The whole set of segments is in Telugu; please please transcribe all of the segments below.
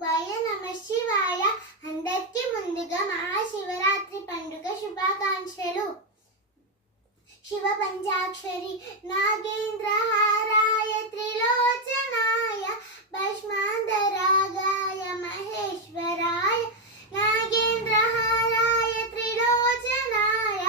స్వరూపాయ నమః శివాయ. అందరికీ ముందుగా మహాశివరాత్రి పండుగ శుభాకాంక్షలు. శివ పంచాక్షరి నాగేంద్రహారాయ త్రిలోచనాయ భస్మాంధరాగాయ మహేశ్వరాయ. నాగేంద్రహారాయ త్రిలోచనాయ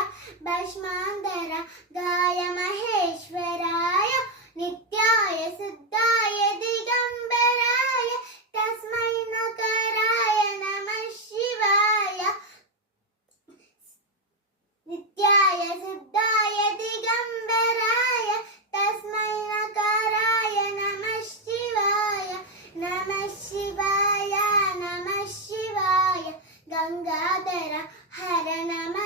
భస్మాంధరాగాయ మహేశ్వరాయ. నిత్యాయ శుద్ధాయ దిగంబరాయ తస్మై నకరాయ నమః శివాయ. నిత్యాయ శుద్ధాయ దిగంబరాయ తస్మై నకరాయ నమః శివాయ. నమః శివాయ నమః శివాయ. గంగాధర హర నమః